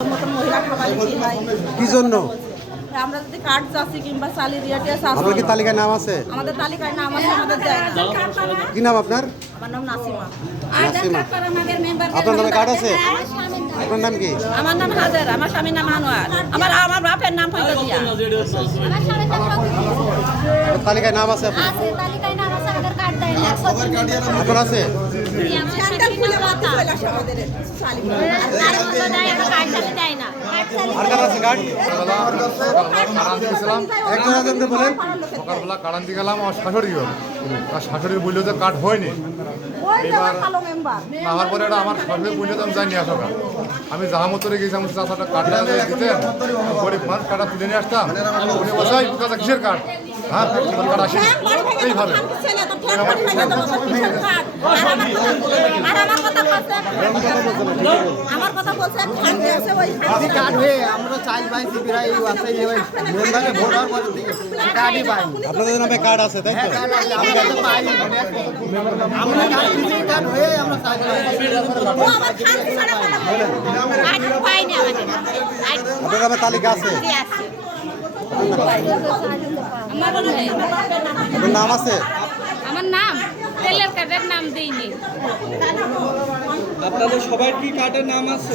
মতন মহিলা খাবার কি হয় কি জন্য আমরা যদি কার্ড চাচ্ছি কিংবা চালি রিয়াটিয়া চাচ্ছি আপনার কি তালিকায় নাম আছে? আমাদের তালিকায় নাম আছে আমাদের যায় না। কি নাম আপনার? আমার নাম নাসিমা। নাসিমা। আপনার নামে কার্ড আছে? আপনার নাম কি? আমার নাম হাজার, আমার স্বামীর নাম আনোয়ার, আমার বাপের নাম ফয়জা দিয়া। আপনার তালিকায় নাম আছে আপনার? আপনার আছে? স্যান্ডেল খুলে বাতি চলে আসে আমাদের চালি। আর কার আছে কার্ড? একজন আজনকে বলেন। সকালবেলা কার্ড আনতে গেলাম, আমার শাশুড়ি গেল, আর শাশুড়ির বললো যে কার্ড হয়নি। ওই যে আমার কালো মেম্বার। আমার পরে এটা আমার শাশুড়ি বললো যে আমি যাই নিয়ে আসো। আমি জাহামতরে গেছিলাম, চাষাটা কার্ডটা দিতেন, গরিব মানুষ কার্ডটা তুলে নিয়ে আসতাম। উনি বলছে এই কাজা কিসের কার্ড? হ্যাঁ কার্ড আসেনি এইভাবে। আমার কথা বলছে খানতে আছে ওই কার্ড হয়ে আমরা চাইল ভাই সিপিরা এই আছে এই ভাই মেম্বারে ভোট হওয়ার পরে থেকে কার্ডই পাই। আপনাদের নামে কার্ড আছে তাই তো? আমরা তো পাই আমরা কার্ড দিতে কার্ড হয়ে আমরা চাইল ভাই ও আমার খানতে ছাড়া কথা বলে আজ পাইনি আমাদের আপনার নামে তালিকা আছে? আপনার নাম আছে? আমার নাম তেলের কার্ডের নাম দেইনি। আপনাদের সবার কি কার্ডের নাম আছে?